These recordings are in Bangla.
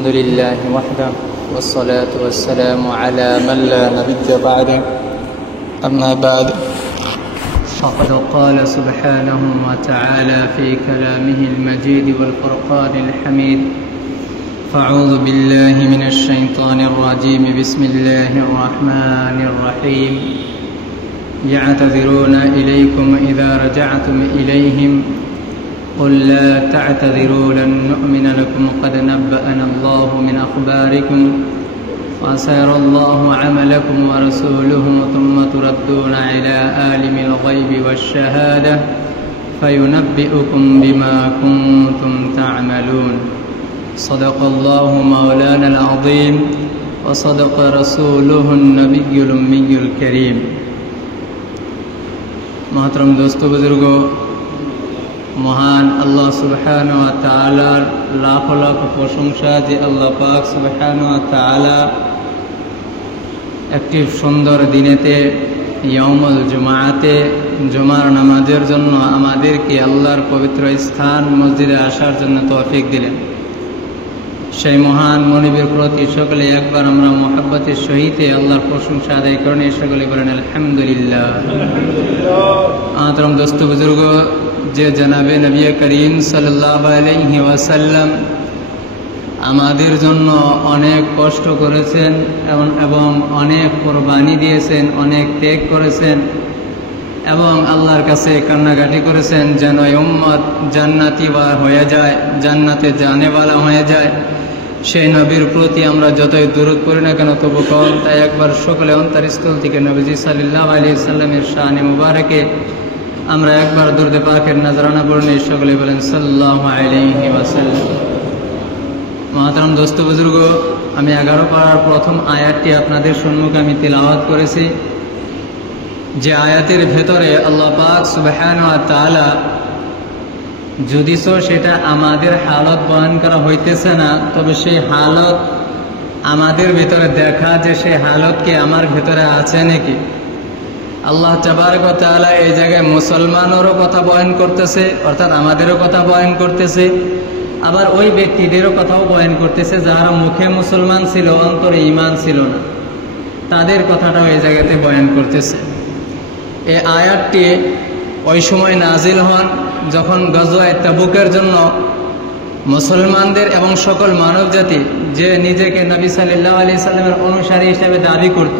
الحمد لله وحده والصلاة والسلام على من لا نبي بعده أما بعد فقد قال سبحانه وتعالى في كلامه المجيد والفرقان الحميد فأعوذ بالله من الشيطان الرجيم بسم الله الرحمن الرحيم يعتذرون إليكم إذا رجعتم إليهم قل لا تعتذروا لن نؤمن لكم قد نبأنا الله من أخباركم وسيرى الله عملكم ورسوله ثم تردون إلى عالم الغيب والشهادة فينبئكم بما كنتم تعملون صدق الله مولانا العظيم وصدق رسوله النبي الأمي الكريم محترم دوستو बुजुर्गों মহান আল্লাহ সুবহানাহু ওয়া তাআলার লাখ লাখ প্রশংসা যে আল্লাহ পাক সুবহানাহু ওয়া তাআলা একটি সুন্দর দিনেতে ইয়াউমুল জুমাআতে জুমার নামাজের জন্য আমাদেরকে আল্লাহর পবিত্র স্থান মসজিদে আসার জন্য তৌফিক দিলেন। সেই মহান মনিবের প্রতি সকলে একবার আমরা মুহাব্বতের সহিত আল্লাহর প্রশংসা আদায় করেন। সকলে বলেন আলহামদুলিল্লাহ। আহতরম দোস্ত বুজুর্গ, যে জনাবে নবী করিম সাল্লাল্লাহু আলাইহি ওয়াসাল্লাম আমাদের জন্য অনেক কষ্ট করেছেন এবং অনেক কোরবানি দিয়েছেন, অনেক ত্যাগ করেছেন এবং আল্লাহর কাছে কান্নাকাটি করেছেন যেন এই উম্মত জান্নাতি হয়ে যায়, জান্নাতে জানেওয়ালা হয়ে যায়। সেই নবীর প্রতি আমরা যতই দরুদ পড়ি না কেন তবু কম, তাই একবার সকলে অন্তরস্থল থেকে নবীজি সাল্লাল্লাহু আলাইহি ওয়াসাল্লামের শানে মুবারকে আমরা একবার দরুদে পাকের নজরানা পড়ে সকলে বলেন সাল্লাল্লাহু আলাইহি ওয়াসাল্লাম। মহতরম দোস্ত বুজুর্গ, আমি 11 পারার প্রথম আয়াতটি আপনাদের সম্মুখে আমি তিলাওয়াত করেছি। যে আয়াতের ভেতরে আল্লাহ পাক সুবহানাহু ওয়া তাআলা যদিও সেটা আমাদের হালত বয়ান করা হইতেছে না, তবে সেই হালত আমাদের ভিতরে দেখা যে সেই হালত কি আমার ভিতরে আছে নাকি। আল্লাহ তাবারক ওয়া তাআলা এই জায়গায় মুসলমানেরও কথা বয়ান করতেছে, অর্থাৎ আমাদেরও কথা বয়ান করতেছে, আবার ওই ব্যক্তিদেরও কথাও বয়ান করতেছে যারা মুখে মুসলমান ছিল অন্তরে ঈমান ছিল না, তাদের কথাটাও এই জায়গাতে বয়ান করতেছে। এই আয়াতটি ওই সময় নাজিল হন যখন গজওয়ায়ে তাবুকের জন্য মুসলমানদের এবং সকল মানবজাতি যে নিজেকে নবী সাল্লাল্লাহু আলাইহি সাল্লামের অনুসারী হিসেবে দাবি করত,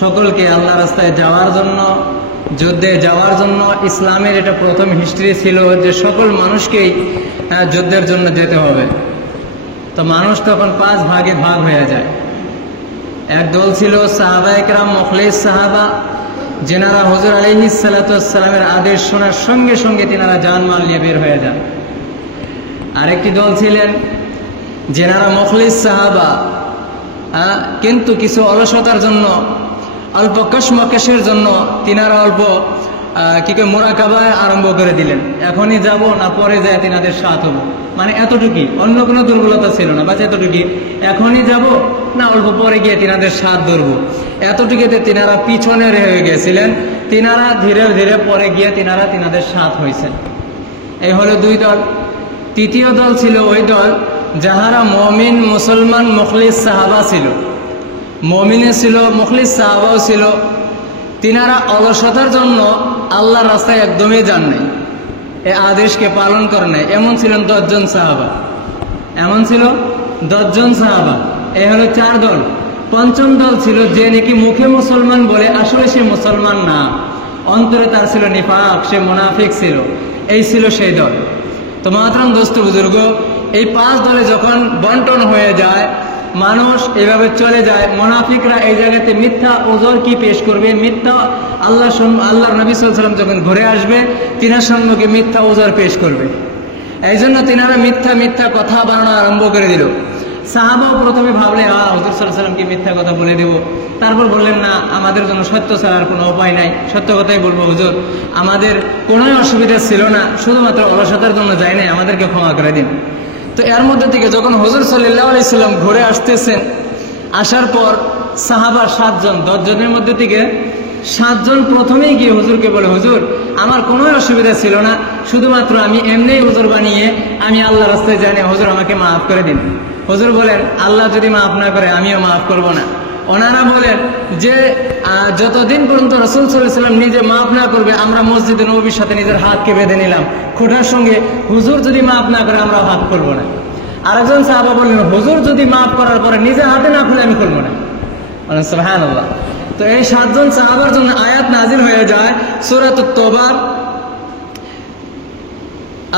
সকলকে আল্লাহ রাস্তায় যাওয়ার জন্য, যুদ্ধে যাওয়ার জন্য ইসলামের এটা প্রথম হিস্ট্রি ছিল যে সকল মানুষকেই যুদ্ধের জন্য যেতে হবে। তো মানুষ তখন 5 ভাগে ভাগ হয়ে যায়। এক দল ছিল সাহাবায়ে কেরাম, মুখলিস সাহাবা, যেনারা হুজুর আলাইহিস সালাতু ওয়াস সালামের আদেশ শোনার সঙ্গে সঙ্গে তিনারা জানমাল নিয়ে বের হয়ে যান। আরেকটি দল ছিলেন যেনারা মুখলিস সাহাবা, কিন্তু কিছু অলসতার জন্য, অল্প কসমকেশের জন্য তিনারা অল্প মোরাকাবায় আরম্ভ করে দিলেন, এখনই যাব না পরে যায় তিনাদের সাথ হবো, মানে এতটুকুই, অন্য কোনো দুর্বলতা ছিল না, বাস এতটুকুই, এখনই যাব না অল্প পরে গিয়ে তিনাদের সাথ ধরবো, এতটুকুতে তিনারা পিছনে রয়ে গেছিলেন। তিনারা ধীরে ধীরে পরে গিয়ে তিনাদের সাথ হয়েছেন। এই হলো 2 দল। তৃতীয় দল ছিল ওই দল যাহারা মুমিন মুসলমান মুখলিস সাহাবা ছিল, মুমিনে ছিল, মুখলিস সাহাবাও ছিল। তিনারা অলসতার জন্য আল্লাহর রাস্তায় একদমই যান নাই, এই আদেশকে পালন করে নাই। এমন ছিলেন 10 জন সাহাবা, এমন ছিল 10 জন সাহাবা। এই হলো 4 দল। পঞ্চম দল ছিল যে নাকি মুখে মুসলমান বলে আসলে সে মুসলমান না, অন্তরে তার ছিল নিফাক, সে মুনাফিক ছিল। এই ছিল সেই দল। তো মহতরম দোস্ত বুজুর্গ, এই 5 দলে যখন বন্টন হয়ে যায়, মানুষ এভাবে চলে যায়, মুনাফিকরা এই জায়গাতে মিথ্যা ওজর কি পেশ করবে, মিথ্যা আল্লাহর নবী সাল্লাল্লাহু আলাইহি ওয়াসাল্লাম যখন ঘুরে আসবে তিনার সম্মুখে মিথ্যা ওজর পেশ করবে। এই জন্য তিনারা মিথ্যা কথা বানানো আরম্ভ করে দিল। সাহাবাও প্রথমে ভাবলে হুজুর সাল্লাল্লাহু আলাইহি ওয়াসাল্লামকে মিথ্যা কথা বলে দেব, তারপর বললেন না, আমাদের জন্য সত্য ছাড়ার কোনো উপায় নাই, সত্য কথাই বলবো হুজুর, আমাদের কোনো অসুবিধা ছিল না, শুধুমাত্র অলসতার জন্য যাই নাই, আমাদেরকে ক্ষমা করে দিন। তো এর মধ্যে থেকে যখন হুজুর সাল্লাল্লাহু আলাইহি ওয়াসাল্লাম ঘুরে আসতেছেন, আসার পর সাহাবা 7 জন, 10 জনের মধ্যে থেকে 7 জন প্রথমেই গিয়ে হুজুরকে বলে, হুজুর আমার কোনো অসুবিধা ছিল না, শুধুমাত্র আমি এমনিই হুজুর বানিয়ে আমি আল্লাহর রাস্তায় যাই না, হুজুর আমাকে মাফ করে দিন। হুজুর বলেন আল্লাহ যদি মাফ না করে আমিও মাফ করব না। ওনারা বলেন যে যতদিন পর্যন্ত রাসূল সাল্লাল্লাহু আলাইহি ওয়াসাল্লাম নিজে মাফ না করবে আমরা মসজিদে নববীর সাথে নিজের হাতকে বেঁধে নিলাম খোঁটার সঙ্গে, হুজুর যদি মাফ না করে আমরা হাত করব না। আরেকজন সাহাবা বললেন হুজুর যদি মাফ করার পরে নিজে হাতে না খুলে আমি করব না। সুবহানাল্লাহ। তো এই 7 জন সাহাবার জন্য আয়াত নাজিল হয়ে যায় সূরাতুত তওবার।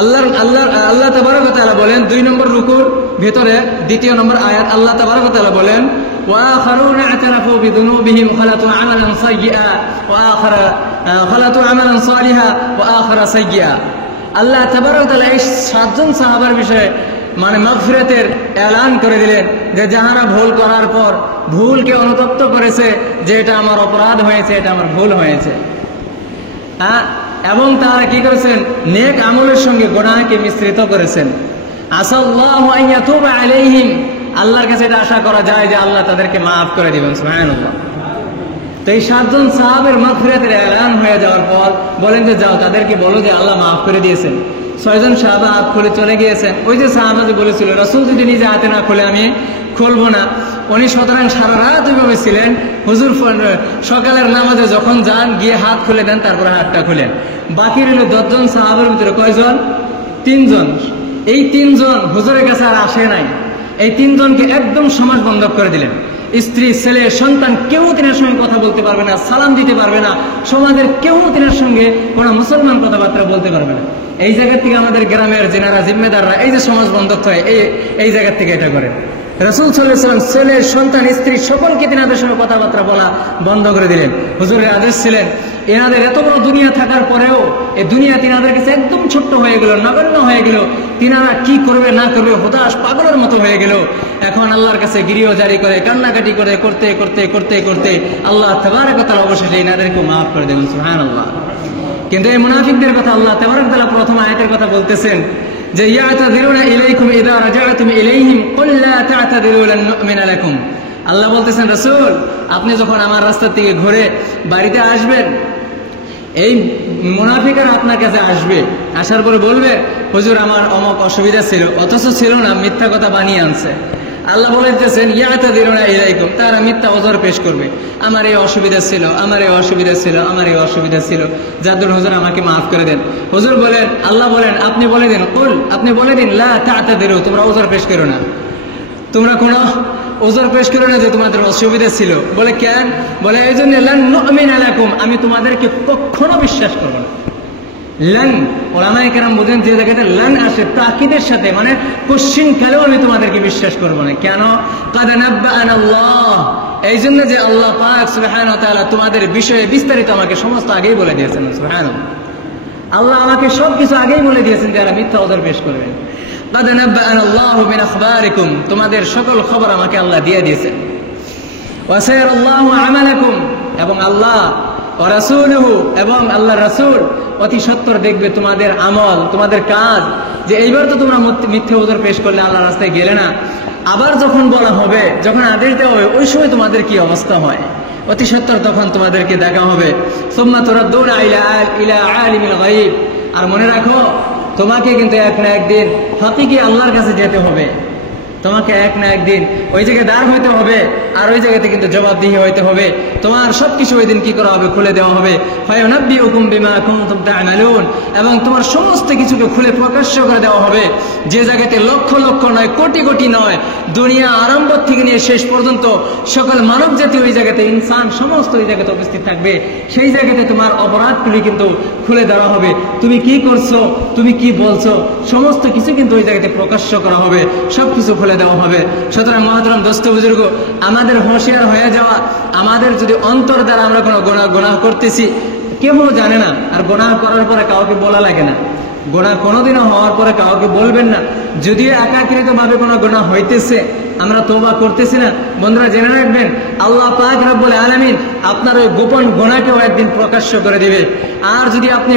আল্লাহ তাবারক ওয়া তাআলা বলেন 2 নম্বর রুকুর ভিতরে 2 নম্বর আয়াত আল্লাহ তাবারক ওয়া তাআলা বলেন ওয়াআখারুনা আ'তারাফু বিযুনুবিহিম খালাতু আমালান সাইয়্যা খালাতু আমালান সালিহা ওয়া আখারা সাইয়্যা। আল্লাহ তাবারক ওয়া তাআলা এই 7 জন সাহাবার বিষয়ে মানে মাগফিরাতের এলান করে দিলেন যে যাহারা ভুল করার পর ভুলকে অনুতপ্ত করেছে যে এটা আমার অপরাধ হয়েছে, এটা আমার ভুল হয়েছে, এবং তারা কি করেছেন নেক আমলের সঙ্গে গুনাহকে মিশ্রিত করেছেন। আসাল্লাহু আন ইয়াতুবা আলাইহিম, আল্লাহর কাছে এটা আশা করা যায় যে আল্লাহ তাদেরকে মাফ করে দিবেন। সুবহানাল্লাহ। তো এই 7 জন সাহাবের মাগফিরাতের এলান হয়ে যাওয়ার পর বলেন যে যাও তাদেরকে বলো যে আল্লাহ মাফ করে দিয়েছেন। 6 জন সাহাবা হাত খুলে চলে গিয়েছেন। ওই যে সাহাবা যে বলেছিল রাসূল যদি নিজে হাতে না খুলে আমি খুলবো না, উনি সুতরাং সারা রাত ওইভাবে ছিলেন। হুজুর সকালের নামাজে যখন যান গিয়ে হাত খুলে দেন, তারপরে হাতটা খুলেন। বাকি রইল 10 জন সাহাবের ভিতরে কয়জন? 3 জন। এই 3 জন হুজুরের কাছে আর আসে নাই। এই 3 জনকে একদম সমাজ বন্ধক করে দিলেন। স্ত্রী, ছেলে, সন্তান কেউ তিনার সঙ্গে কথা বলতে পারবে না, সালাম দিতে পারবে না। সমাজের কেউ তিনার সঙ্গে কোনো মুসলমান কথাবার্তা বলতে পারবে না। এই জায়গা থেকে আমাদের গ্রামের যেনারা জিম্মেদাররা এই যে সমাজ বন্ধক হয় এই জায়গা থেকে এটা করে। রাসূল সাল্লাল্লাহু আলাইহি ওয়াসাল্লাম ছেলে, সন্তান, স্ত্রী সকলকে তিনাদের সঙ্গে কথাবার্তা বলা বন্ধ করে দিলেন। হুজুরের আদেশ ছিলেন এনাদের এত বড় দুনিয়া থাকার পরেও এই দুনিয়া তিনাদের কাছে একদম ছোট্ট হয়ে গেল, নগণ্য হয়ে গেল। তিনারা কি করবে না করবে হতাশ পাগলের মতো হয়ে গেল। এখন আল্লাহর কাছে গৃহ জারি করে কান্নাকাটি করে করতে করতে করতে করতে আল্লাহ তাবারক ওয়া তাআলা অবশেষে এনাদেরকে মাফ করে দেবেন। সুবহানাল্লাহ। কিন্তু এই মুনাফিকদের কথা আল্লাহ তাবারক ওয়া তাআলা প্রথম আয়াতের কথা বলতেছেন যে ইয়াতাযিরুনা ইলাইকুম ইযা রাজা'তুম ইলাইহিম কুল লা তা'তাযিরু লান নু'মিনা লাকুম। আল্লাহ বলতেছেন রাসূল আপনি যখন আমার রাস্তা থেকে ঘুরে বাড়িতে আসবেন, এই মুনাফিকরা আপনার কাছে আসবে, আসার পরে বলবে হুজুর আমার অমুক অসুবিধা ছিল, অথচ ছিল না, মিথ্যা কথা বানিয়ে আনছে। আল্লাহ বলতেছেন ইয়াতাযিরুনা ইলাইকুম, তারা মিথ্যা ওযর পেশ করবে, আমার এই অসুবিধা ছিল, আমার এই অসুবিধা ছিল, আমার এই অসুবিধা ছিল, যাদের হুজুর আমাকে মাফ করে দেন। হুজুর বলেন, আল্লাহ বলেন আপনি বলে দিন, কুল আপনি বলে দিন লা তা'তাযিরু, তোমরা ওযর পেশ করো না, তোমরা কোনো ওযর পেশ করো না যে তোমাদের অসুবিধা ছিল। বলে কেন? বলে এই জন্য লান নু'মিনা লাকুম, আমি তোমাদেরকে কখনো বিশ্বাস করব না। লান ওলামায়ে কেরাম বলেন যে জায়গাতে লান আসে তাকিদের সাথে, মানে কোশ্চিন কালেও আমি তোমাদেরকে বিশ্বাস করব না। কেন? কাদ নাব্বা'ানা আল্লাহ, এই জন্য যে আল্লাহ পাক সুবহানাহু ওয়া তাআলা তোমাদের বিষয়ে বিস্তারিত আমাকে সমস্ত আগেই বলে দিয়েছেন। সুবহানাল্লাহ। আল্লাহ আমাকে সবকিছু আগেই বলে দিয়েছেন যারা মিথ্যা ওযর পেশ করবে। কাদ নাব্বা'ানা আল্লাহু মিন আখবারিকুম, তোমাদের সকল খবর আমাকে আল্লাহ দিয়ে দিয়েছেন। ওয়া সায়ারাল্লাহু আমালাকুম, এবং আল্লাহ ওয়া রাসূলুহু, এবং আল্লাহর রাসূল অতি সত্বর দেখবে তোমাদের আমল, তোমাদের কাজ। যে এইবার তো তোমরা মিথ্যে ওযর পেশ করলে, আল্লাহর রাস্তায় গেলে না, আবার যখন বলা হবে, যখন আদেশ দেওয়া হবে, ওই সময় তোমাদের কি অবস্থা হয়, অতি সত্বর তখন তোমাদেরকে দেখা হবে। সুম্মা তুরাদ্দুনা ইলা আলিমিল গায়ব, আর মনে রাখো তোমাকে কিন্তু এক না একদিন হাকিকি আল্লাহর কাছে যেতে হবে। তোমাকে এক না একদিন ওই জায়গায় দাঁড় হইতে হবে, আর ওই জায়গাতে কিন্তু জবাবদিহি হইতে হবে। তোমার সবকিছু ওই দিন কি করা হবে? খুলে দেওয়া হবে। ফায়ুনাব্বিউকুম বিমা কুনতুম তা'মালুন, এবং তোমার সমস্ত কিছুকে খুলে প্রকাশ্য করে দেওয়া হবে। যে জায়গাতে লক্ষ লক্ষ নয়, কোটি কোটি নয়, দুনিয়া আরম্ভ থেকে নিয়ে শেষ পর্যন্ত সকল মানব জাতি ওই জায়গাতে, ইনসান সমস্ত ওই জায়গাতে উপস্থিত থাকবে। সেই জায়গাতে তোমার অপরাধগুলি কিন্তু খুলে দেওয়া হবে। তুমি কি করছো, তুমি কি বলছো, সমস্ত কিছু কিন্তু ওই জায়গাতে প্রকাশ্য করা হবে, সবকিছু খুলে দেওয়া হবে। সুতরাং মহতরম দোস্ত বুজুর্গ, আমাদের হোশিয়ার হয়ে যাওয়া, আমাদের যদি অন্তর দ্বারা আমরা কোনো গুনাহ করতেছি, কেউ জানে না, আর গুনাহ করার পরে কাউকে বলা লাগে না। গুনাহ কোনোদিনও হওয়ার পরে কাউকে বলবেন না। যদিও একাকৃতভাবে কোনো গুনাহ হইতেছে, আমরা তওবা করতেছি না, বন্ধুরা জেনে রাখবেন আল্লাহ পাক রব্বুল আলামিন আপনার ওই গোপন গুনাহকেও একদিন প্রকাশ্য করে দিবে। আর যদি আপনি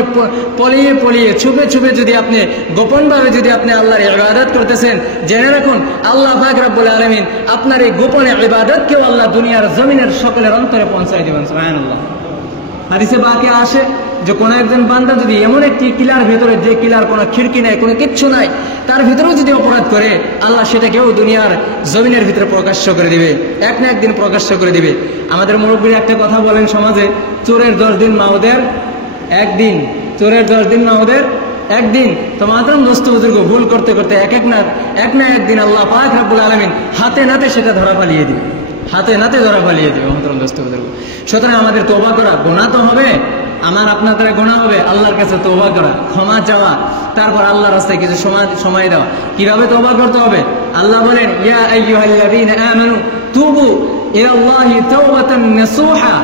পলিয়ে পলিয়ে ছুপে ছুপে যদি আপনি গোপনভাবে যদি আপনি আল্লাহর ইবাদত করতেছেন, জেনে রাখুন আল্লাহ পাক রব্বুল আলামিন আপনার এই গোপন ইবাদতকেও আল্লাহ দুনিয়ার জমিনের সকলের অন্তরে পৌঁছায় দিবেন। সুবহানাল্লাহ। হাদিসে বাকি আসে যে কোনো একজন বান্দা যদি এমন একটি কিলার ভেতরে, যে কিলার কোনো খিড়কি নাই, কোনো কিচ্ছু নাই, তার ভিতরেও যদি অপরাধ করে, আল্লাহ সেটাকেও দুনিয়ার জমিনের ভিতরে প্রকাশ্য করে দিবে, এক না একদিন প্রকাশ্য করে দিবে। আমাদের মুরব্বীরা একটা কথা বলেন সমাজে, চোরের 10 দিন মাওদের একদিন, চোরের 10 দিন মাওদের একদিন। তো মাত্রম দোস্ত বুজুর্গ, ভুল করতে করতে এক না একদিন আল্লাহ পাক রব্বুল আলামিন হাতে নাতে সেটা ধরা পালিয়ে দিবে, হাতে নাতে ধরা পালিয়ে দিবে মাত্রম দোস্ত বুজুর্গ। সুতরাং আমাদের তওবা করা, গুনাহ তো হবে, আমার আপনার দ্বারা গুনাহ হবে, আল্লাহর কাছে তওবা করা, ক্ষমা চাওয়া, তারপর আল্লাহর রাস্তায় কিছু সময় দেওয়া। কিভাবে তওবা করতে হবে? আল্লাহ বলেন, ইয়া আইয়ুহাল্লাযীনা আমানু তুবু ইলাল্লাহি তাওবাতান নাসুহা।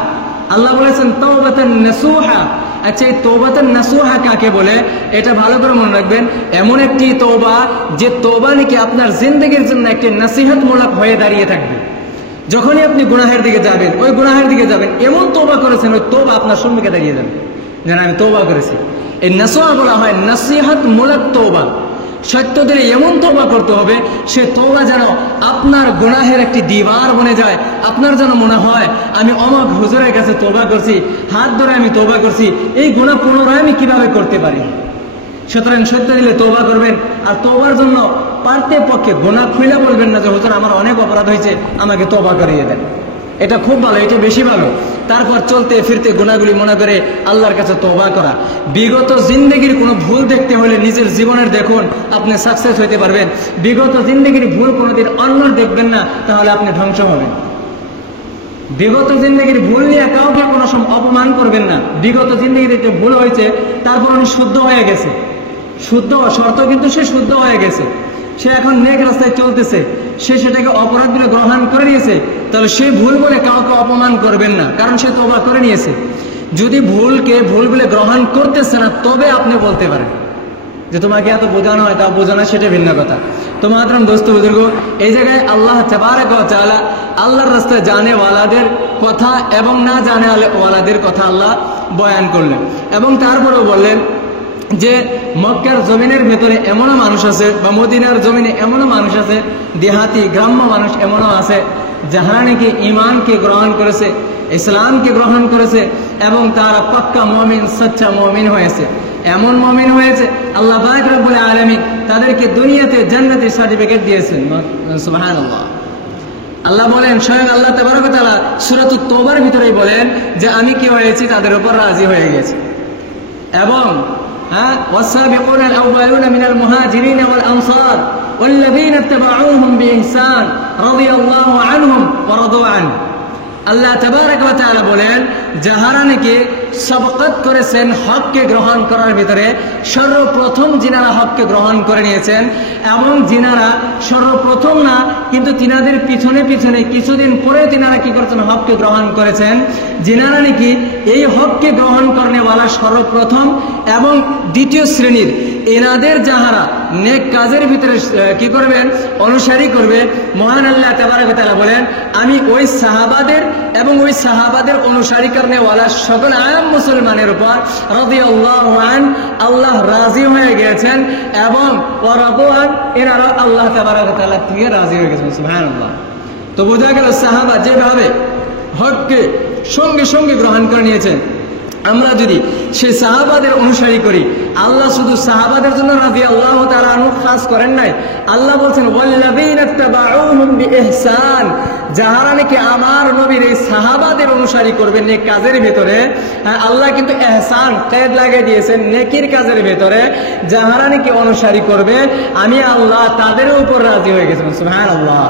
আল্লাহ বলেছেন তাওবাতান নাসুহা। আচ্ছা, এই তাওবাতান নাসুহা কাকে বলে? এটা ভালো করে মনে রাখবেন। এমন একটি তওবা, যে তওবা নাকি আপনার জিন্দেগির জন্য একটি নসিহতমূলক হয়ে দাঁড়িয়ে থাকবে। যখনই আপনি গুনাহের দিকে যাবেন, ওই গুনাহের দিকে যাবেন, এমন তওবা করেছেন, ওই তওবা আপনার সম্মুখে দাঁড়িয়ে যাবে, যেন আমি তওবা করেছি। এই নাসুহা বলা হয় নসিহতমূলক তওবা। সত্য দিলে এমন তওবা করতে হবে, সে তওবা যেন আপনার গুনাহের একটি দিবার বনে যায়। আপনার যেন মনে হয়, আমি অমক হুজুরের কাছে তওবা করছি, হাত ধরে আমি তওবা করছি, এই গুনাহ পুনরায় আমি কিভাবে করতে পারি। সুতরাং সত্য দিলে তওবা করবেন। আর তওবার জন্য পারতে পক্ষে গুনাহ খুলে বলবেন না যে হুজুর আমার অনেক অপরাধ হয়েছে, আমাকে তওবা করিয়ে দেন। এটা খুব ভালো, এটা বেশি ভালো। তারপর চলতে ফিরতে গুনাহগুলি মনে করে আল্লাহর কাছে তওবা করা। বিগত জিন্দেগির কোনো ভুল দেখতে হলে নিজের জীবনের দেখুন, আপনি সাকসেস হইতে পারবেন। বিগত জিন্দেগির ভুল কোনোদিন অন্যর দেখবেন না, তাহলে আপনি ধ্বংস হবেন। বিগত জিন্দেগির ভুল নিয়ে কাউকে কোনো সময় অপমান করবেন না। বিগত জিন্দেগির একটা ভুল হয়েছে, তারপর উনি শুদ্ধ হয়ে গেছে, শুদ্ধ শর্ত কিন্তু সে শুদ্ধ হয়ে গেছে, সে এখন নেক রাস্তায় চলতেছে, সে সেটাকে অপরাধ বলে গ্রহণ করে নিয়েছে, তাহলে সে ভুল বলে কাউকে অপমান করবেন না, কারণ সে তওবা করে নিয়েছে। যদি ভুলকে ভুল বলে গ্রহণ করতেছে না, তবে আপনি বলতে পারেন যে তোমাকে এত বোঝানো হয়, তা বোঝানো সেটা ভিন্ন কথা। তো মাতরম দোস্ত বুজুর্গ, এই জায়গায় আল্লাহ তাবারক ওয়া তাআলা আল্লাহর রাস্তায় জানে ওয়ালাদের কথা এবং না জানে ওয়ালাদের কথা আল্লাহ বয়ান করলেন। এবং তারপরেও বললেন যে মক্কার জমিনের ভেতরে এমনও মানুষ আছে, বা মদিনার জমিনে এমনও মানুষ আছে, দেহাতি গ্রাম্য মানুষ এমনও আছে, যাহারা নাকি ঈমানকে গ্রহণ করেছে, ইসলামকে গ্রহণ করেছে, এবং তারা পাক্কা মুমিন, সচ্চা মুমিন হয়েছে। এমন মুমিন হয়েছে আল্লাহ পাক রব্বুল আলামিন তাদেরকে দুনিয়াতে জান্নাতের সার্টিফিকেট দিয়েছেন। সুবহানাল্লাহ। আল্লাহ বলেন, স্বয়ং আল্লাহ তাবারক ওয়া তাআলা সূরাতুত তওবার ভিতরেই বলেন যে আমি কি হয়েছি, তাদের উপর রাজি হয়ে গেছি। এবং والسابقون الأولون من المهاجرين والأنصار والذين اتبعوهم بإحسان رضي الله عنهم ورضوا عنه। আল্লাহ তাবারক ওয়া তাআলা বলেন, যাহারা নাকি সবকত করেছেন হককে গ্রহণ করার ভিতরে, সর্বপ্রথম যিনারা হককে গ্রহণ করে নিয়েছেন, এবং যিনারা সর্বপ্রথম না কিন্তু তিনাদের পিছনে পিছনে কিছুদিন পরে তিনারা কি করেছেন, হককে গ্রহণ করেছেন, যিনারা নাকি এই হককে গ্রহণ করেনেওয়ালা সর্বপ্রথম এবং দ্বিতীয় শ্রেণীর, এনাদের যাহারা নেক কাজের ভিতরে কি করবেন, অনুসারী করবে। মহান আল্লাহ তাবারক ওয়া তাআলা বলেন, আমি ওই সাহাবাদের এবং ওই সাহাবাদের অনুসারী করেনেওয়ালা সকল আম মুসলমানের উপর রাদিয়াল্লাহু আন, আল্লাহ রাজি হয়ে গেছেন, এবং ওয়ারাদু আন, এনারা আল্লাহ তাবারক ওয়া তাআলা থেকে রাজি হয়ে গেছেন। সুবহানাল্লাহ। তো বোঝা গেল সাহাবা যেভাবে হককে সঙ্গে সঙ্গে গ্রহণ করে নিয়েছেন, আমরা যদি সেই সাহাবাদের অনুসারী করি, আল্লাহ শুধু সাহাবাদের জন্য রাদিয়াল্লাহু তাআলা আনহু খাস করেন নাই, আল্লাহ বলছেন ওয়াল্লাযীনা তাবাউহুম বিইহসান, যাহারা নাকি আমার নবীর এই সাহাবাদের অনুসারী করবেন নেক কাজের ভিতরে। আল্লাহ কিন্তু ইহসান কয়েদ লাগিয়ে দিয়েছেন নেকির কাজের ভিতরে, যাহারা নাকি অনুসারী করবে আমি আল্লাহ তাদের উপর রাজি হয়ে গেছেন। সুবহানাল্লাহ।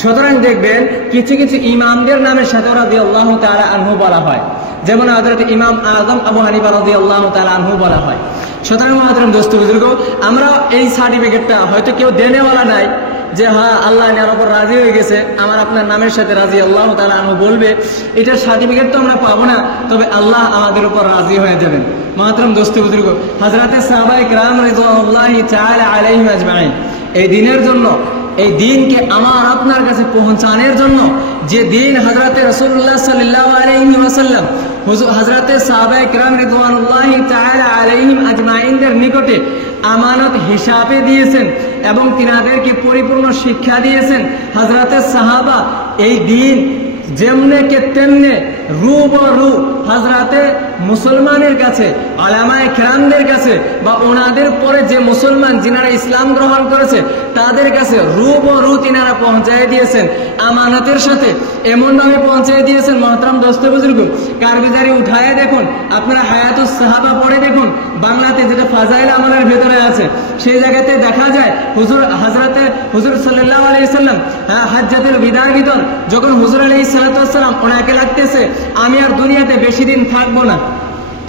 সুতরাং দেখবেন কিছু কিছু ইমামদের নামের সাথে রাদিয়াল্লাহু তাআলা আনহু বলা হয়, যেমন হযরত ইমাম আযম আবু হানিফা রাদিয়াল্লাহু তাআলা আনহু বলা হয়। সুতরাং মহতরম দোস্ত বুজুর্গ, আমরা এই সার্টিফিকেটটা হয়তো কেউ দেনেওয়ালা নাই যে হ্যাঁ আল্লাহ এর উপর রাজি হয়ে গেছে, আমার আপনার নামের সাথে রাদিয়াল্লাহু তাআলা আনহু বলবে, এটার সার্টিফিকেট তো আমরা পাবো না, তবে আল্লাহ আমাদের উপর রাজি হয়ে যাবেন। মহতরম দোস্ত বুজুর্গ, হযরতে সাহাবায়ে কেরাম রিদওয়ানুল্লাহি তাআলা আলাইহিম আজমাইন এই দিনের জন্য, এই দিনকে আমার আপনার কাছে পৌঁছানোর জন্য, যে দিন হযরতে রাসূলুল্লাহ সাল্লাল্লাহু আলাইহি ওয়াসাল্লাম হযরতে সাহাবায়ে কেরাম রিদওয়ানুল্লাহি তাআলা আলাইহিম আজমাইনদের নিকটে আমানত হিসাবে দিয়েছেন এবং তিনাদেরকে পরিপূর্ণ শিক্ষা দিয়েছেন। হযরতে সাহাবা এই দিন যেমনে কে তেমনে রূবরূ হযরতে মুসলমানের কাছে, উলামায়ে কেরামদের কাছে, বা ওনাদের পরে যে মুসলমান যিনারা ইসলাম গ্রহণ করেছে তাদের কাছে রূবরু তিনারা পৌঁছায় দিয়েছেন আমানতের সাথে। এমনভাবে পৌঁছায় দিয়েছেন মহতরম দোস্ত বুজুর্গ, কারগুজারি উঠায় দেখুন, আপনারা হায়াতুস সাহাবা পড়ে দেখুন, বাংলাতে যেটা ফাজাইল আমলের ভেতরে আছে সেই জায়গাতে দেখা যায় হুজুর সাল্লাল্লাহু আলাইহি সাল্লাম হাজ্জাতুল বিদার ভিতর যখন হুজুর আলাইহিস সালাতু ওয়াস সালাম ওনাকে লাগতেছে আমি আর দুনিয়াতে বেশি দিন থাকবো না,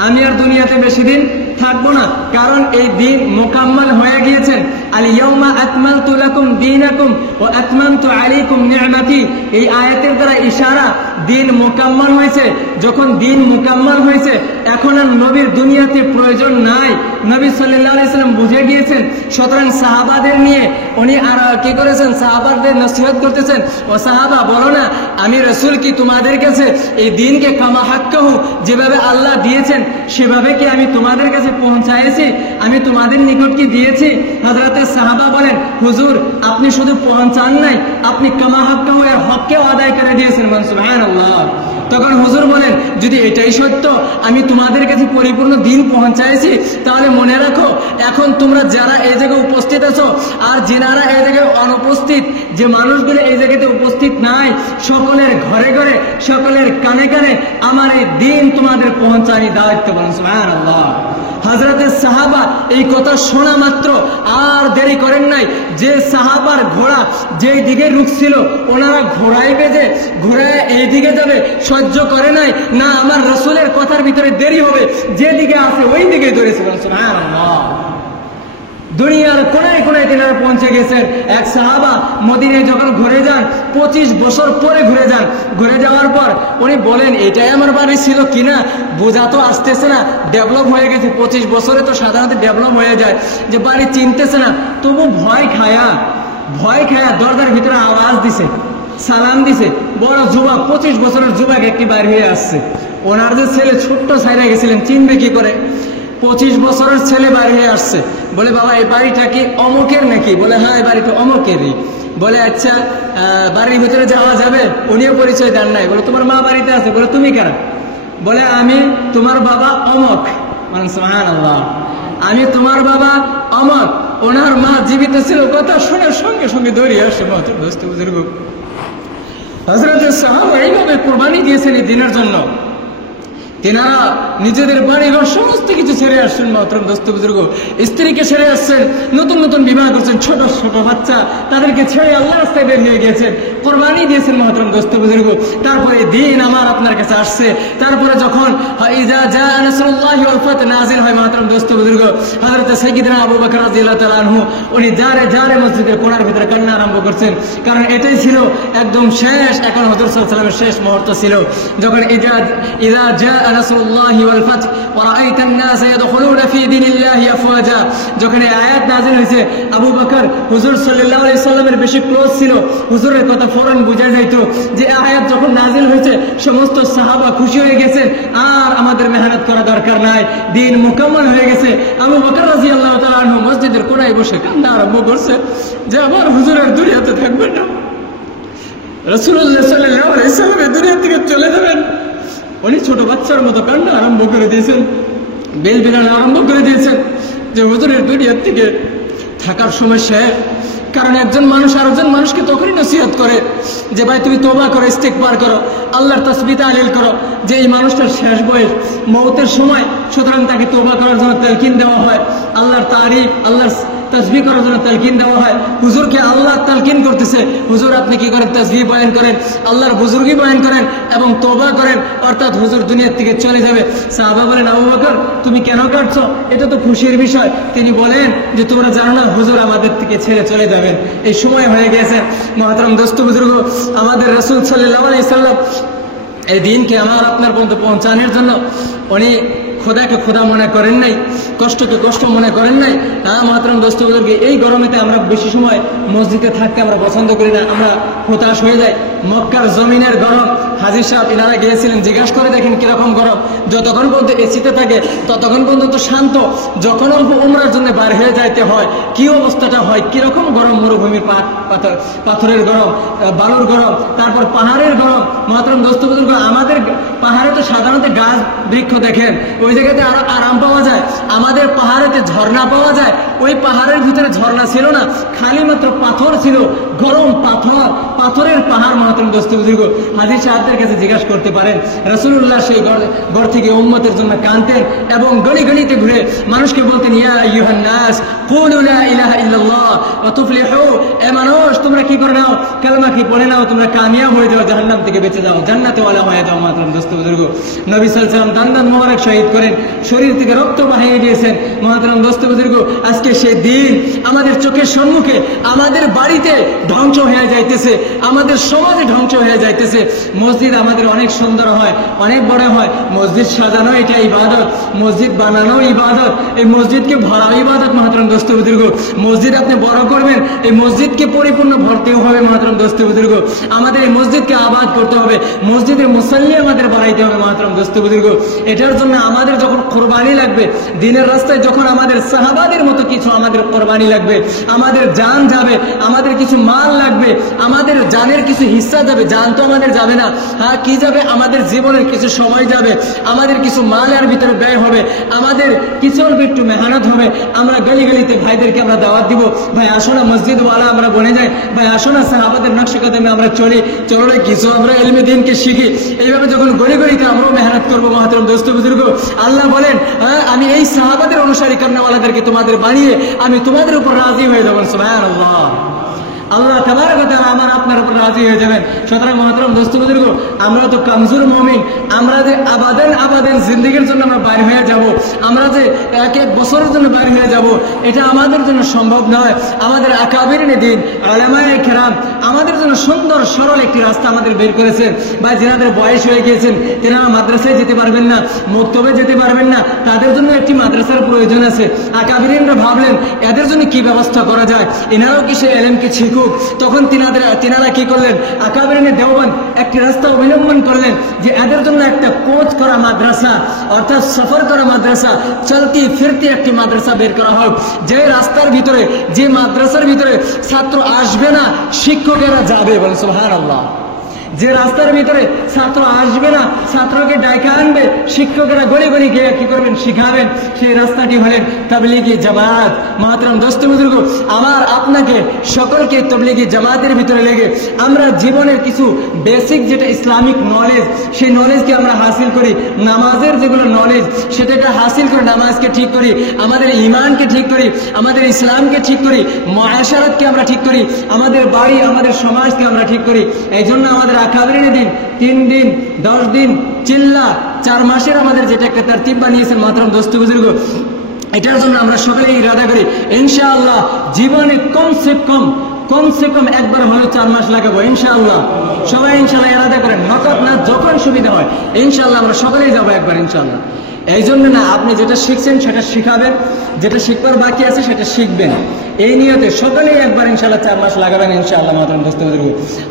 আমি আর দুনিয়াতে বেশি দিন থাকবো না, কারণ এই দিন মোকাম্মল হয়ে গিয়েছেন। আল ইয়াউমা আকমালতু লাকুম দীনাকুম ওয়া আতমামতু আলাইকুম নি'মাতি, এই আয়াতের দ্বারা ইশারা দিন মোকাম্মল হয়েছে। যখন দিন মোকাম্মল হয়েছে এখন আর নবীর দুনিয়াতে প্রয়োজন নাই, নবী সাল্লাল্লাহু আলাইহি সাল্লাম বুঝে গিয়েছেন। সুতরাং সাহাবাদের নিয়ে উনি আর কি করেছেন, সাহাবাদের নসিহত করতেছেন, ও সাহাবা বলো না আমি রাসূল কি তোমাদের কাছে এই দিনকে কামা হাক্কাহু যেভাবে আল্লাহ দিয়েছেন সেভাবে কি আমি তোমাদের কাছে পৌঁছায়েছি, আমি তোমাদের নিকট কি দিয়েছি? হযরতে সাহাবা বলেন হুজুর আপনি শুধু পৌঁছান নাই, আপনি কামা হাক্কাহু এর হককেও আদায় করে দিয়েছেন। সুবহানাল্লাহ। তখন হুজুর বলেন যদি এটাই সত্য আমি তোমাদের কাছে পরিপূর্ণ দিন পৌঁছাইছি তাহলে মনে রাখো এখন তোমরা যারা এই জায়গায় উপস্থিত আছো আর যিনারা এই জায়গায় অনুপস্থিত, যে মানুষগুলো এই জায়গাতে উপস্থিত নাই, সকলের ঘরে ঘরে সকলের কানে কানে আমার এই দিন তোমাদের পৌঁছানি দায়িত্ব। বলেন সুবহানাল্লাহ। হযরতে সাহাবা এই কথা শোনা মাত্র আর দেরি করেন নাই, যে সাহাবার ঘোড়া যেই দিকে রুখছিল ওনারা ঘোড়ায় বেজে ঘোড়ায় এই দিকে যাবে সহ্য করে নাই, না আমার রাসূলের কথার ভিতরে দেরি হবে, যেদিকে আছে ওই দিকে ধরেছে। সুবহানাল্লাহ। দুনিয়ার কোনায় কোনায় তিনারা পৌঁছে গেছেন। এক সাহাবা মদিনায় যখন ঘুরে যান 25 বছর পরে ঘুরে যান, ঘুরে যাওয়ার পর উনি বলেন এটাই আমার বাড়ি ছিল কিনা বোঝা তো আসতেছে না, ডেভেলপ হয়ে গেছে, 25 বছরে তো সাধারণত ডেভেলপ হয়ে যায়, যে বাড়ি চিনতেছে না, তবু ভয় খায়া দরজার ভিতরে আওয়াজ দিছে, সালাম দিছে, বড় যুবক 25 বছরের যুবক একটি বাড়ি হয়ে আসছে। ওনার যে ছেলে ছোট্ট সাইরা গেছিলেন চিনবে কি করে, 25 বছরের ছেলে বাড়ি হয়ে আসছে, বলে বাবা এই বাড়িটা কি অমুকের নাকি? বলে হ্যাঁ এই বাড়িটা অমুকেরই। বলে আচ্ছা বাড়ির ভিতরে যাওয়া যাবে? উনিও পরিচয় দেন নাই। বলে তোমার মা বাড়িতে আছে? বলে তুমি কারা? বলে আমি তোমার বাবা অমক। মানে সুবহানাল্লাহ, আমি তোমার বাবা অমক, ওনার মা জীবিত ছিল। কথা শোনার সঙ্গে সঙ্গে দৌড়িয়ে আসে দোস্ত বুজুর্গ। হযরতে সাহাবা এইভাবে কুরবানি দিয়েছেন এই দিনের জন্য। তিনারা নিজেদের বাড়িঘর সমস্ত কিছু ছেড়ে আসছেন মহতরম দোস্ত বুজুর্গ, স্ত্রীকে ছেড়ে আসছেন, নতুন নতুন বিবাহ করছেন, ছোট ছোট বাচ্চা তাদেরকে ছেড়ে আল্লাহ রাস্তায় বের হয়ে গিয়েছেন, কোরবানি দিয়েছেন মহতরম দোস্ত বুজুর্গ। তারপরে দিন আমার আপনার কাছে আসছে। তারপরে যখন ইযা জাআ নাসরুল্লাহি ওয়াল ফাত নাযিল হয় মহতরম দোস্ত বুজুর্গ, হযরত সাইয়্যিদনা আবু বকর রাদিয়াল্লাহু তাআলা আনহু উনি জারে মসজিদের কোণার ভিতরে কান্না আরম্ভ করছেন, কারণ এটাই ছিল একদম শেষ, এখন হযরত সাল্লাল্লাহু আলাইহি ওয়াসাল্লামের শেষ মুহূর্ত ছিল, যখন ইযা জাআ নাসরুল্লাহি ওয়াল ফাত ওয়া রাআইতান নাস ইয়াদখুলুনা ফি দীনিল্লাহি আফওয়াজা, যখন এই আয়াত নাযিল হয়েছে আবু বকর হুজুর সাল্লাল্লাহু আলাইহি সাল্লামের বেশি ক্লোজ ছিল, হুজুরের কথা ফৌরন বুঝা যাইতো যে আয়াত যখন নাযিল হয়েছে সমস্ত সাহাবা খুশি হয়ে গেছে, আর আমাদের মেহনত করা দরকার নাই, দিন মুকাম্মল হয়ে গেছে। আবু বকর রাদিয়াল্লাহু তাআলা আনহু মসজিদের কোণায় বসে কান্না আরম্ভ করছে যে আমার হুজুরের দুনিয়াতে থাকবেন না, রাসূলুল্লাহ সাল্লাল্লাহু আলাইহি সাল্লাম এই দুনিয়া থেকে চলে যাবেন। উনি ছোট বাচ্চার মতো কান্না আরম্ভ করে দিয়েছেন, বেল বিলানো আরম্ভ করে দিয়েছেন যে হুজুরের দুনিয়ার থেকে থাকার সময় শেষ। কারণ একজন মানুষ আরেকজন মানুষকে তখনই নসিহত করে যে ভাই তুমি তওবা করো, ইস্তিগফার করো, আল্লাহর তাসবিহ তাহলিল করো, যে এই মানুষটার শেষ বয়স মওতের সময়, সুতরাং তাকে তওবা করার জন্য তালকিন দেওয়া হয়, আল্লাহর তারিফ আল্লাহর তাসবিহ করার জন্য তালকিন দেওয়া হয়। হুজুরকে আল্লাহ তালকিন করতেছে, হুজুর আপনি কি করেন? তাসবিহ বয়ান করেন, আল্লাহর বুজুর্গি বয়ান করেন এবং তওবা করেন, অর্থাৎ হুজুর দুনিয়ার থেকে চলে যাবে। সাহাবা বলেন আবু বকর তুমি কেন কাটছো? এটা তো খুশির বিষয়। তিনি বলেন যে তোমরা জানো না হুজুর আমাদের থেকে ছেড়ে চলে যাবেন, এই সময় হয়ে গেছে। মহতরম দোস্ত বুজুর্গ, আমাদের রাসূল সাল্লাল্লাহু আলাইহি সাল্লাম এই দিনকে আমার আপনার পর্যন্ত পৌঁছানোর জন্য উনি খোদাকে খোদা মনে করেন নাই, কষ্টকে কষ্ট মনে করেন নাই। হ্যাঁ মহতরম দোস্ত বুজুর্গ, এই গরমেতে আমরা বেশি সময় মসজিদে থাকতে আমরা পছন্দ করি না, আমরা হতাশ হয়ে যাই। মক্কার জমিনের গরম হাজির সাহেব ইনারা গিয়েছিলেন, জিজ্ঞাসা করে দেখেন কিরকম গরম। যতক্ষণ পর্যন্ত এসিতে থাকে ততক্ষণ পর্যন্ত শান্ত, যখন উমরার জন্য বার হয়ে যাইতে হয় কি অবস্থাটা হয়, কিরকম গরম, মরুভূমির পাথরের গরম, বালুর গরম, তারপর পাহাড়ের গরম। মহতরম দোস্ত বুজুর্গ, আমাদের পাহাড়ে তো সাধারণত গাছ বৃক্ষ দেখেন, ওই জায়গাতে আরো আরাম পাওয়া যায়। আমাদের পাহাড়েতে ঝর্ণা পাওয়া যায়, ওই পাহাড়ের ভিতরে ঝর্ণা ছিল না, খালি মাত্র পাথর ছিল, গরম পাথর, পাথরের পাহাড়। মহতরম দোস্ত বুজুর্গ, হাজির সাহেবদের কাছে জিজ্ঞাসা করতে পারেন, রাসূলুল্লাহ সেই ঘর থেকে উম্মতের জন্য কাঁদতেন এবং গলি গলিতে ঘুরে মানুষকে বলতেন, ইয়া আইয়ুহান নাস কুলু লা ইলাহা ইল্লাল্লাহ ওয়া তুফলিহু, এ মানুষ তোমরা কি করে নাও, কালেমা কি পড়ে নাও, তোমরা কামিয়াব হয়ে যাও, জাহান্নাম থেকে বেঁচে যাও, জান্নাতে ওয়ালা হয়ে যাও। মহতরম দোস্ত বুজুর্গ, নবী সাল্লাল্লাহু আলাইহি ওয়াসাল্লাম দান মোবারক শহীদ করেন, শরীর থেকে রক্ত বাহিয়ে দিয়েছেন। মহতরম দোস্ত বুজুর্গ, আজকে সেই দিন আমাদের চোখের সম্মুখে, আমাদের বাড়িতে ধ্বংস হয়ে যাইতেছে, আমাদের সমাজে ধ্বংস হয়ে যাইতেছে। মসজিদ আমাদের অনেক সুন্দর হয়, অনেক বড় হয়, মসজিদ সাজানো এটা ইবাদত, মসজিদ বানানো ইবাদত, এই মসজিদকে ভরা ইবাদত। মহতরম দোস্ত বুজুর্গ, মসজিদ আপনি বড় করবেন, এই মসজিদকে পরিপূর্ণ ভরতেও হবে। মহতরম দোস্ত বুজুর্গ, আমাদের এই মসজিদকে আবাদ করতে হবে, মসজিদের মুসাল্লি আমাদের বাড়াইতে হবে। মহতরম দোস্ত বুজুর্গ, এটার জন্য আমাদের যখন কোরবানি লাগবে, দিনের রাস্তায় যখন আমাদের সাহাবাদের মতো কিছু আমাদের কোরবানি লাগবে, আমাদের জান যাবে, আমাদের কিছু মাল লাগবে, আমাদের জানের কিছু হিস্সা যাবে, জান তো আমাদের যাবে না, হ্যাঁ কি যাবে, আমাদের জীবনের কিছু সময় যাবে, আমাদের কিছু মালের ভিতরে ব্যয় হবে, আমাদের কিছু অল্প একটু মেহনত হবে। আমরা গলি গলিতে ভাইদেরকে আমরা দাওয়াত দিব, ভাই আসো না মসজিদওয়ালা আমরা বনে যাই, ভাই আসো না সাহাবাদের নকশা কদমে আমরা চলি, চলো না কিছু আমরা ইলমে দ্বীনকে শিখি। এইভাবে যখন গলি গলিতে আমরাও মেহনত করবো। মহতরম দোস্ত বুজুর্গ, আল্লাহ বলেন, আমি এই সাহাবাদের অনুসারী কর্ণওয়ালাদেরকে তোমাদের বানিয়ে আমি তোমাদের উপর রাজি হয়ে যাবো। সুবহানাল্লাহ, আল্লাহ তাবারক ওয়া তাআলা আমার আপনার উপর রাজি হয়ে যাবেন। সুতরাং মহতরম দোস্ত বুজুর্গ, আমরা তো কমজোর মুমিন, আমরা যে আবাদেন জিন্দেগির জন্য আমরা বাইর হয়ে যাব, আমরা যে এক এক বছরের জন্য বাইর হয়ে যাব, এটা আমাদের জন্য সম্ভব নয়। আমাদের আকাবিরিন দ্বীন উলামায়ে কেরাম আমাদের জন্য সুন্দর সরল একটি রাস্তা আমাদের বের করেছেন। বা যাদের বয়স হয়ে গিয়েছেন, তেনারা মাদ্রাসায় যেতে পারবেন না, মক্তবে যেতে পারবেন না, তাদের জন্য একটি মাদ্রাসার প্রয়োজন আছে। আকাবিরিনরা ভাবলেন এদের জন্য কি ব্যবস্থা করা যায়, এনারাও কি সেই এলেমকে শিখুক। তখন তিনারা কি করলেন, আকাবিরিনে দেওবন্দ একটি রাস্তা অবলম্বন করলেন যে এদের জন্য একটা কোচ করা মাদ্রাসা, অর্থাৎ সফর করা মাদ্রাসা, চলতি ফিরতি একটি মাদ্রাসা বের করা হোক, যে রাস্তার ভিতরে, যে মাদ্রাসার ভিতরে ছাত্র আসবে না, শিক্ষকেরা যাবে। বলেন সুবহানাল্লাহ। যে রাস্তার ভিতরে ছাত্র আসবে না, ছাত্রকে ডাইকা আনবে, শিক্ষকেরা গলি গলি গিয়ে কি করবেন, শিখাবেন, সেই রাস্তাটি হলেন তাবলীগি জামাত। মহতরম দোস্ত বুজুর্গ, আমার আপনাকে সকলকে তাবলীগি জামাতের ভিতরে লেগে আমরা জীবনের কিছু বেসিক যেটা ইসলামিক নলেজ, সেই নলেজকে আমরা হাসিল করি। নামাজের যেগুলো নলেজ সেটাকে হাসিল করে নামাজকে ঠিক করি, আমাদের ইমানকে ঠিক করি, আমাদের ইসলামকে ঠিক করি, মুআশারাতকে আমরা ঠিক করি, আমাদের বাড়ি, আমাদের সমাজকে আমরা ঠিক করি। এই জন্য আমাদের আকাবিরিনে দিন 3 দিন 10 দিন চিল্লা 4 মাসের আমাদের যেটা একটা তারতিব বানিয়েছেন। মহতরম দোস্ত বুজুর্গ, এটার জন্য আমরা সকলেই ইরাদা করি ইনশাআল্লাহ জীবনে কমসে কম একবার হলেও 4 মাস লাগাবো ইনশাআল্লাহ। সবাই ইনশাআল্লাহ ইরাদা করেন, নকদ না যখন সুবিধা হয় ইনশাআল্লাহ আমরা সকলেই যাবো একবার ইনশাআল্লাহ। এই জন্য না, আপনি যেটা শিখছেন সেটা শিখাবেন, যেটা শিখবার বাকি আছে সেটা শিখবেন, এই নিয়তে সকলেই একবার ইনশাআল্লাহ 4 মাস লাগাবেন ইনশাআল্লাহ। মহতরম দোস্ত বুজুর্গ,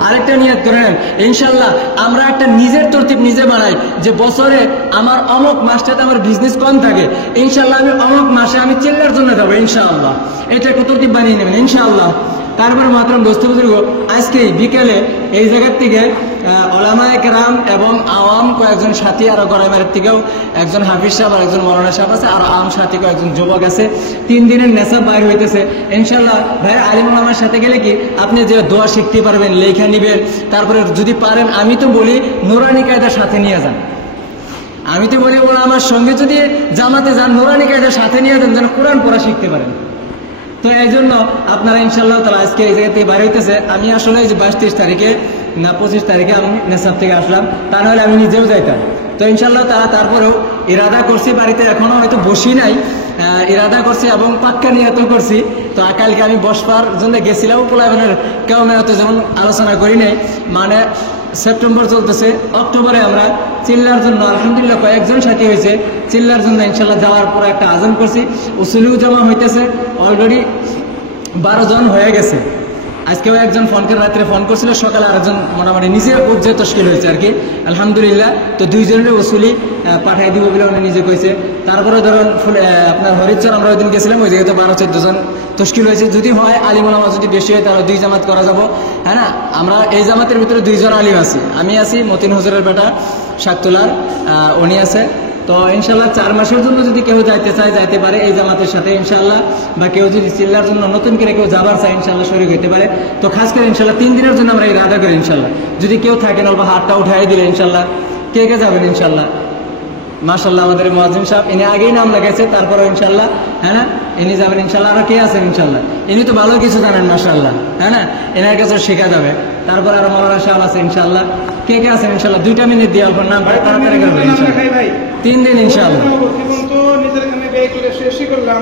আরেকটা নিয়ত করে নেন ইনশাআল্লাহ, আমরা একটা নিজের তরতিব নিজে বানাই যে বছরে আমার অমুক মাসটাতে আমার বিজনেস কম থাকে, ইনশাআল্লাহ আমি অমুক মাসে আমি চিল্লার জন্য যাবো ইনশাআল্লাহ। এটা একটা তরতিব বানিয়ে নেবেন ইনশাআল্লাহ। তারপরে মহতরম দোস্ত বুজুর্গ, আজকে বিকেলে এই জায়গার থেকে উলামায়ে কেরাম এবং আওয়াম কয়েকজন সাথী, আরো গরাইমার থেকেও একজন হাফিজ সাহেব আর একজন মৌলানা সাহেব আছে, আর আম সাথী কয়েকজন যুবক আছে। 3 দিনের নেশা বাইর হইতেছে ইনশাআল্লাহ। ভাই আলিম ওলামার সাথে গেলে কি আপনি যে দোয়া শিখতে পারবেন, লেখা নিবেন। তারপরে যদি পারেন, আমি তো বলি নুরানি কায়দার সাথে নিয়ে যান, আমি তো বলি ওলামার সঙ্গে যদি জামাতে যান, নুরানি কায়দার সাথে নিয়ে যান, যেন কোরআন পড়া শিখতে পারেন। তো এই জন্য আপনারা ইনশাআল্লাহ তাআলা আজকে এই জায়গা থেকে বাইরে হইতেছে। আমি আসলে এই যে 22-23 তারিখে না 25 তারিখে আমি নেশাব থেকে আসলাম, তা নাহলে আমি নিজেও যাইতাম। তো ইনশাআল্লাহ তারা তারপরেও ইরাদা করছি, বাড়িতে এখনো হয়তো বসি নাই, ইরাদা করছি এবং পাক্কা নিয়ত করছি। তো কালকে আমি বসবার জন্য গেছিলাম, পোলাবেনের কেউ মেয়তে যেমন আলোচনা করি নাই, মানে সেপ্টেম্বর চলতেছে, অক্টোবরে আমরা চিল্লার জন্য আলহামদুলিল্লাহ কয়েকজন সাথী হয়েছে, চিল্লার জন্য ইনশাল্লাহ যাওয়ার পরে একটা আয়োজন করছি। উসুলিও জমা হইতেছে, অলরেডি 12 জন হয়ে গেছে। আজকেও একজন ফোন করে রাত্রে ফোন করছিল, সকালে আরেকজন মোটামুটি নিজে উজ্জে তশকিল হয়েছে আর কি, আলহামদুলিল্লাহ। তো দুইজনের ওসুলি পাঠাই দিব বলে উনি নিজে কইছে। তারপরে ধরুন আপনার হরিচর আমরা ওই দিন গেছিলাম, ওই জায়গায় তো 12-14 জন তশকিল হয়েছে। যদি হয় আলিম ওলামা যদি বেশি হয় তাহলে 2 জামাত করা যাব, হ্যাঁ না। আমরা এই জামাতের ভিতরে 2 জন আলিম আছি, আমি আছি মতিন হুজুরের বেটা শাকতুলার, উনি আছে। তো ইনশাল্লাহ 4 মাসের জন্য যদি কেউ যাইতে চায় যাইতে পারে এই জামাতের সাথে ইনশাল্লাহ, বা কেউ যদি চিল্লার জন্য নতুন করে কেউ যাবার চায় ইনশাল্লাহ শরীর হইতে পারে। তো খাস করে ইনশাল্লাহ 3 দিনের জন্য আমরা এই রাজা করি ইনশাল্লাহ। যদি কেউ থাকেন অল্প হাতটা উঠাই দিলে ইনশাল্লাহ কে কে যাবেন ইনশাল্লাহ। মাশাল্লাহ আমাদের মুয়াজ্জিন সাহেব ইনি আগেই নাম লাগাইছে, তারপরে ইনশাল্লাহ, হ্যাঁ না, ইনি যাবেন ইনশাল্লাহ। আর কে আছেন ইনশাল্লাহ, ইনি তো ভালো কিছু জানেন মাশাল্লাহ, হ্যাঁ না, এনার কাছে শেখা যাবে। তারপর আরো মৌলানা সাহেব আছে ইনশাল্লাহ। কে কে আছেন ইনশাল্লাহ 2টা মিনিট দিয়ে অল্প নাম তাড়াতাড়ি করবেন ইনশাল্লাহ। 3 দিন ইনশাল্লাহ। নিজের এখানে ব্যয় করে শেষই করলাম।